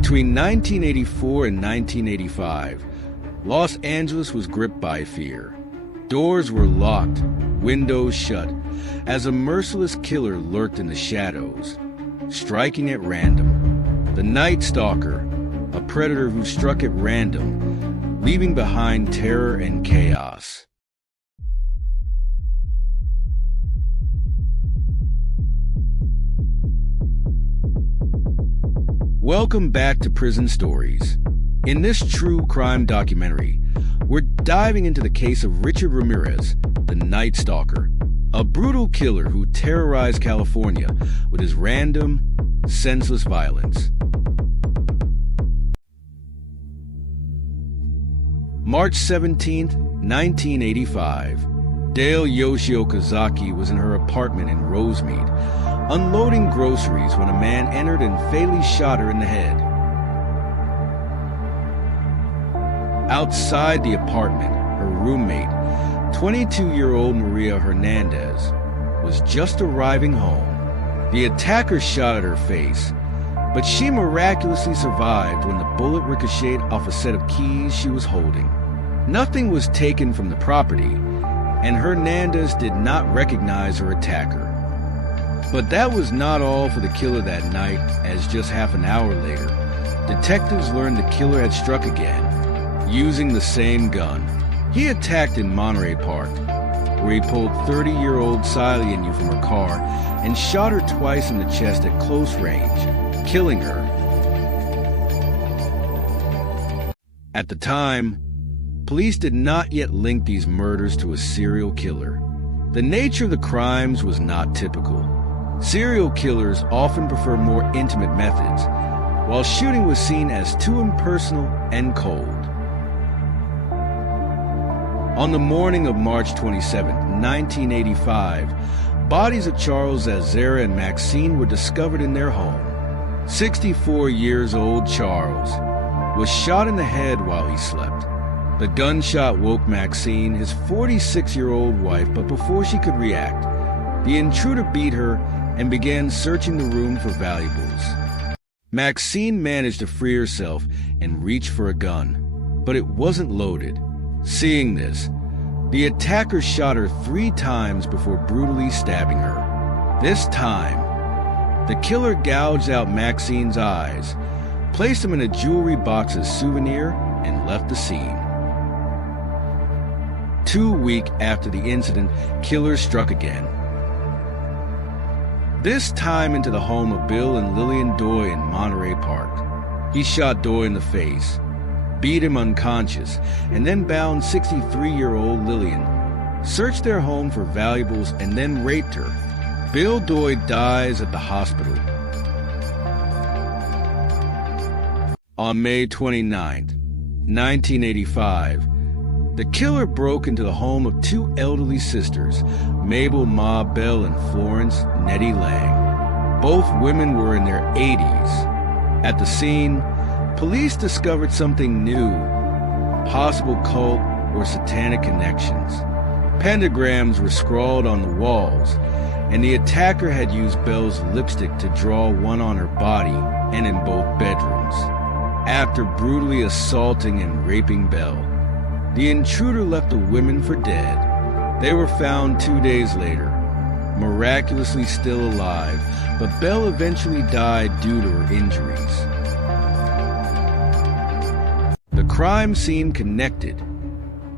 Between 1984 and 1985, Los Angeles was gripped by fear. Doors were locked, windows shut, as a merciless killer lurked in the shadows, striking at random. The Night Stalker, a predator who struck at random, leaving behind terror and chaos. Welcome back to Prison Stories. In this true crime documentary, we're diving into the case of Richard Ramirez, the Night Stalker, a brutal killer who terrorized California with his random, senseless violence. March 17, 1985. Dale Yoshio Kazaki was in her apartment in Rosemead, unloading groceries when a man entered and fatally shot her in the head. Outside the apartment, her roommate, 22-year-old Maria Hernandez, was just arriving home. The attacker shot at her face, but she miraculously survived when the bullet ricocheted off a set of keys she was holding. Nothing was taken from the property, and Hernandez did not recognize her attacker. But that was not all for the killer that night, as just half an hour later, detectives learned the killer had struck again, using the same gun. He attacked in Monterey Park, where he pulled 30-year-old Siley Inu from her car and shot her twice in the chest at close range, killing her. At the time, police did not yet link these murders to a serial killer. The nature of the crimes was not typical. Serial killers often prefer more intimate methods, while shooting was seen as too impersonal and cold. On the morning of March 27, 1985, bodies of Charles Azera and Maxine were discovered in their home. 64-year-old Charles was shot in the head while he slept. The gunshot woke Maxine, his 46-year-old wife, but before she could react, the intruder beat her and began searching the room for valuables. Maxine managed to free herself and reach for a gun, but it wasn't loaded. Seeing this, the attacker shot her 3 times before brutally stabbing her. This time, the killer gouged out Maxine's eyes, placed them in a jewelry box as souvenir, and left the scene. 2 weeks after the incident, killers struck again. This time into the home of Bill and Lillian Doy in Monterey Park. He shot Doy in the face, beat him unconscious, and then bound 63-year-old Lillian, searched their home for valuables, and then raped her. Bill Doy dies at the hospital. On May 29, 1985, the killer broke into the home of 2 elderly sisters, Mabel Ma Bell and Florence Nettie Lang. Both women were in their 80s. At the scene, police discovered something new, possible cult or satanic connections. Pentagrams were scrawled on the walls, and the attacker had used Bell's lipstick to draw one on her body and in both bedrooms. After brutally assaulting and raping Bell, the intruder left the women for dead. They were found 2 days later, miraculously still alive, but Bell eventually died due to her injuries. The crime seemed connected,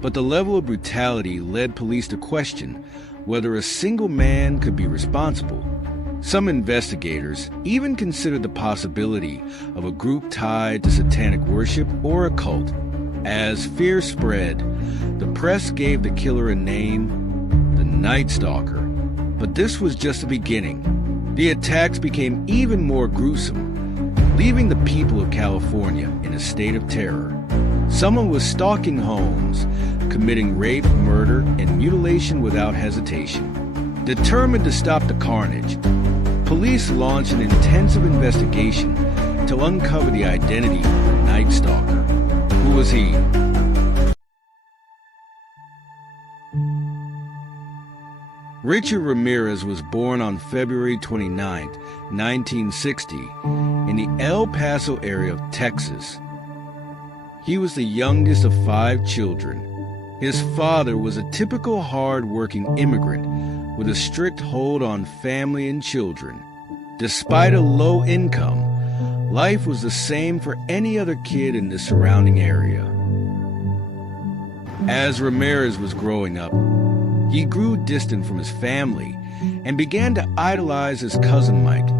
but the level of brutality led police to question whether a single man could be responsible. Some investigators even considered the possibility of a group tied to satanic worship or a cult. As fear spread, the press gave the killer a name, the Night Stalker. But this was just the beginning. The attacks became even more gruesome, leaving the people of California in a state of terror. Someone was stalking homes, committing rape, murder, and mutilation without hesitation. Determined to stop the carnage, police launched an intensive investigation to uncover the identity of the Night Stalker. Who was he? Richard Ramirez was born on February 29, 1960, in the El Paso area of Texas. He was the youngest of 5 children. His father was a typical hard-working immigrant with a strict hold on family and children. Despite a low income, life was the same for any other kid in the surrounding area. As Ramirez was growing up, he grew distant from his family and began to idolize his cousin Mike,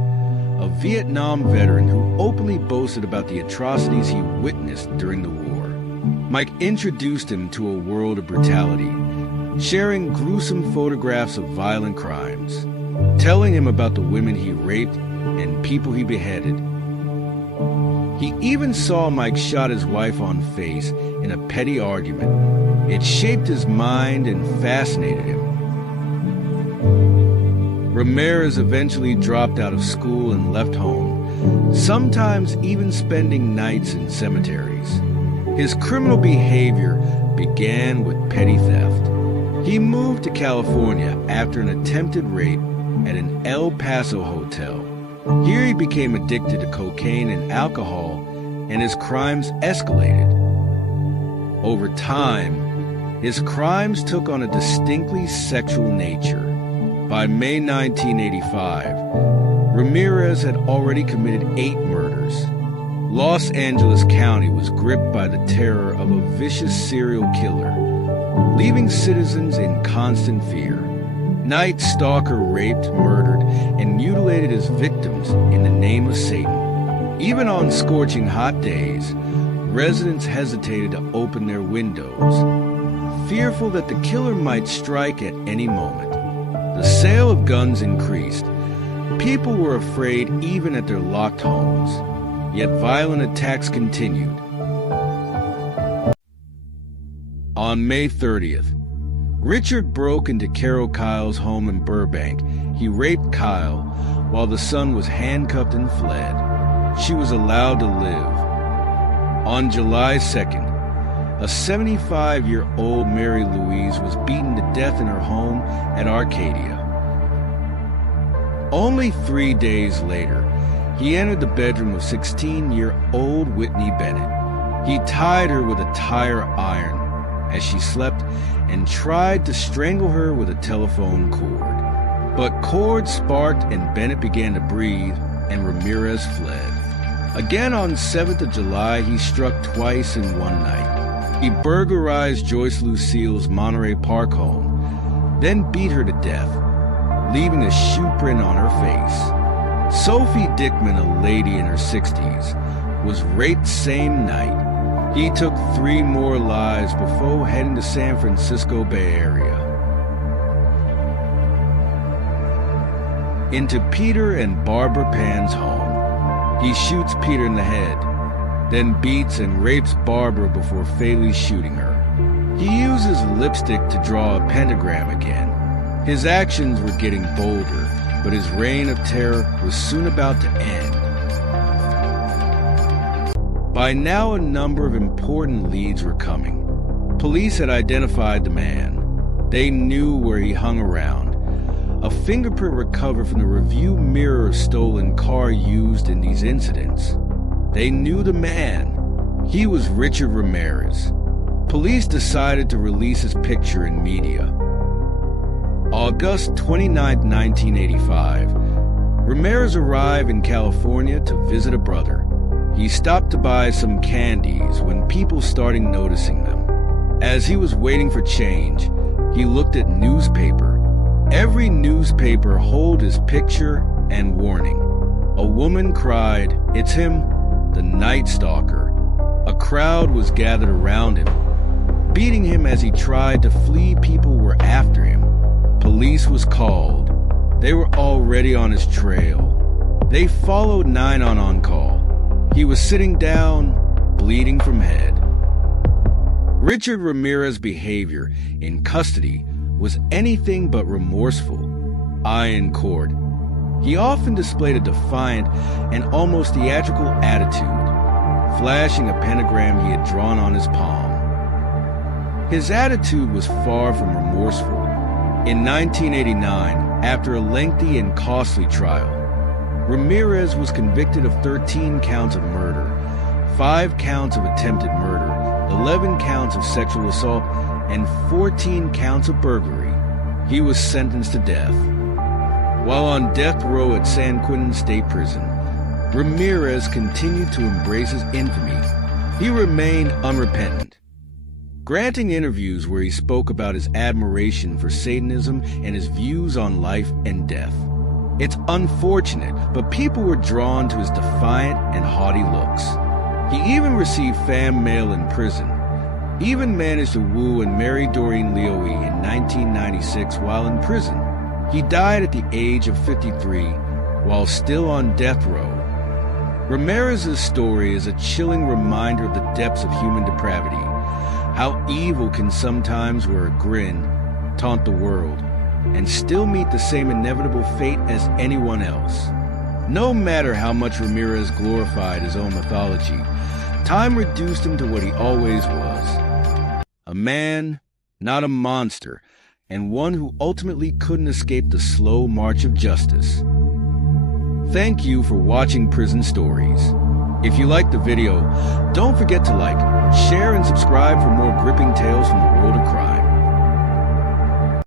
a Vietnam veteran who openly boasted about the atrocities he witnessed during the war. Mike introduced him to a world of brutality, sharing gruesome photographs of violent crimes, telling him about the women he raped and people he beheaded. He even saw Mike shot his wife on face in a petty argument. It shaped his mind and fascinated him. Ramirez eventually dropped out of school and left home, sometimes even spending nights in cemeteries. His criminal behavior began with petty theft. He moved to California after an attempted rape at an El Paso hotel. Here he became addicted to cocaine and alcohol, and his crimes escalated. Over time, his crimes took on a distinctly sexual nature. By May 1985, Ramirez had already committed 8 murders. Los Angeles County was gripped by the terror of a vicious serial killer, leaving citizens in constant fear. Night Stalker raped, murdered, and mutilated his victims in the name of Satan. Even on scorching hot days, residents hesitated to open their windows, fearful that the killer might strike at any moment. The sale of guns increased. People were afraid even at their locked homes, yet violent attacks continued. On May 30th, Richard broke into Carol Kyle's home in Burbank. He raped Kyle while the son was handcuffed and fled. She was allowed to live. On July 2nd, a 75-year-old Mary Louise was beaten to death in her home at Arcadia. Only 3 days later, he entered the bedroom of 16-year-old Whitney Bennett. He tied her with a tire iron as she slept and tried to strangle her with a telephone cord. But cord sparked and Bennett began to breathe, and Ramirez fled. Again on 7th of July, he struck twice in one night. He burglarized Joyce Lucille's Monterey Park home, then beat her to death, leaving a shoe print on her face. Sophie Dickman, a lady in her 60s, was raped same night. He took 3 more lives before heading to San Francisco Bay Area. Into Peter and Barbara Pan's home. He shoots Peter in the head, then beats and rapes Barbara before fatally shooting her. He uses lipstick to draw a pentagram again. His actions were getting bolder, but his reign of terror was soon about to end. By now, a number of important leads were coming. Police had identified the man. They knew where he hung around. A fingerprint recovered from the review mirror stolen car used in these incidents. They knew the man. He was Richard Ramirez. Police decided to release his picture in media. August 29, 1985, Ramirez arrived in California to visit a brother. He stopped to buy some candies when people started noticing them. As he was waiting for change, he looked at newspaper. Every newspaper held his picture and warning. A woman cried, "It's him, the Night Stalker." A crowd was gathered around him, beating him as he tried to flee. People were after him. Police was called. They were already on his trail. They followed 9 on call. He was sitting down, bleeding from head. Richard Ramirez's behavior in custody was anything but remorseful. In court, he often displayed a defiant and almost theatrical attitude, flashing a pentagram he had drawn on his palm. His attitude was far from remorseful. In 1989, after a lengthy and costly trial, Ramirez was convicted of 13 counts of murder, 5 counts of attempted murder, 11 counts of sexual assault, and 14 counts of burglary. He was sentenced to death. While on death row at San Quentin State Prison, Ramirez continued to embrace his infamy. He remained unrepentant, granting interviews where he spoke about his admiration for Satanism and his views on life and death. It's unfortunate, but people were drawn to his defiant and haughty looks. He even received fan mail in prison. He even managed to woo and marry Doreen Leoe in 1996 while in prison. He died at the age of 53 while still on death row. Ramirez's story is a chilling reminder of the depths of human depravity, how evil can sometimes wear a grin, taunt the world, and still meet the same inevitable fate as anyone else. No matter how much Ramirez glorified his own mythology, time reduced him to what he always was: a man, not a monster, and one who ultimately couldn't escape the slow march of justice. Thank you for watching Prison Stories. If you liked the video, don't forget to like, share, and subscribe for more gripping tales from the world of crime.